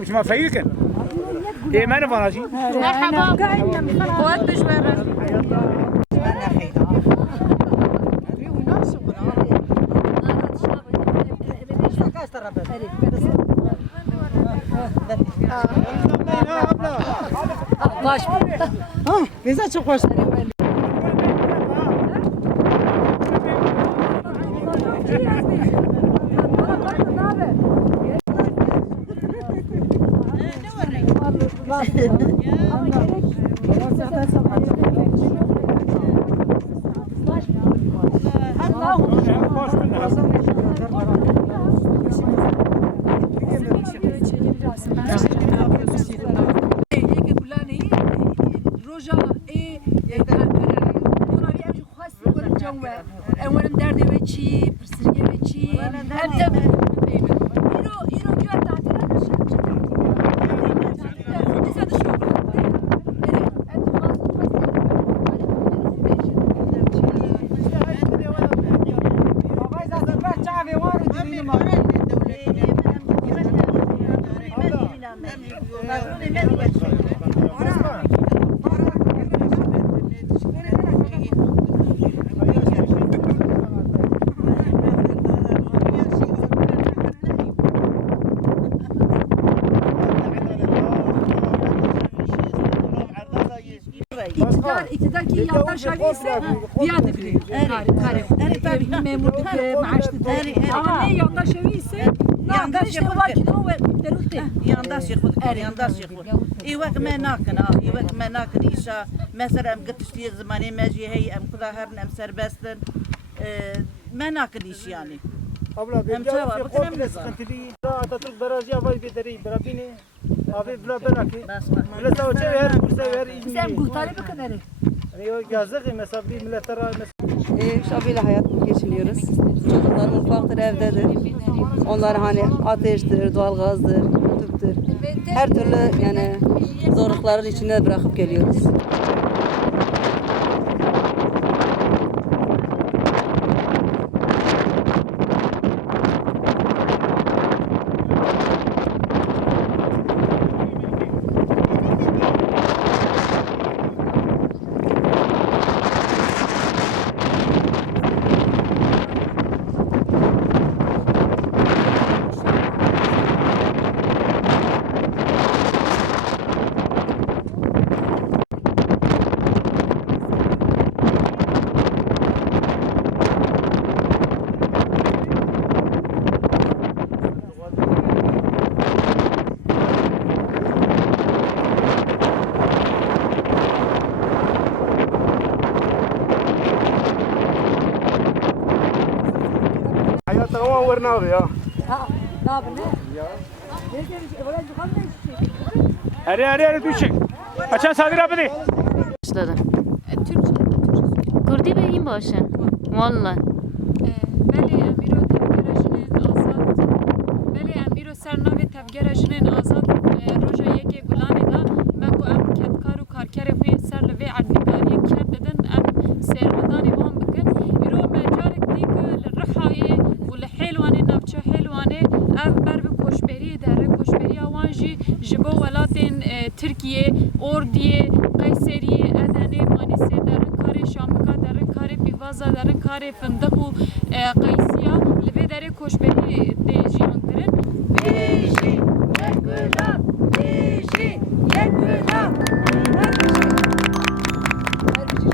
ما شما فايلكن ايه ما نفناجي مرحبا قوات بجبارة باش بيزا çok hoş. اولم درد و چی پرسرگه و چی انت ایرو کیا تعطیل İktidar ki yandaş ise biat edilir. Kare. Memur dıkı, maaş dıkı. Ama ne yandaş ise yandaş yapmak ki o derutte. Yandaş yapmak, yandaş yapmak. İvak menakna, İvak menakna işa. Mesela gıtıştığı zamanı meclihe em kulahırın em serbestin. Menakna iş yani. abla ben cevap komple sıkıntılı Atatürk barajı havayı bederi bırakını abi bla bırakı millet savcı her kursa ver Sen kurtarı bakın hele. yani yazık mesela bir milletlere Şabiyle hayat geçiniyoruz. Çocuklarımız baktır evdedir. Onlar hani ateştir, doğalgazdır, tüptür. Her türlü yani zorlukların içinde bırakıp geliyoruz. hayat tamam var ne abi ya Ne yapın ne? hadi düşün açan Sadir abi de başladı. Kurdi beyim başı. Vallahi. Beli emiro tevgerajinin azad. Beli emiro sernave tevgerajinin azad. Roja yeke gulanı da meko em ketkar u karkere fuye serle ve adnigariye kerdeden em servedani van bikin. İro mecarek dik lirhaye u lhelwane navça helwane ev berbi koşberi dere koşberi avanji jibo velatin Türkiye, Ordiye, Kayseriye, Adane, Manise derin kare Şamlıka derin kare Bivaza derin kare Fındık u Kaysiya li ve dere koşberi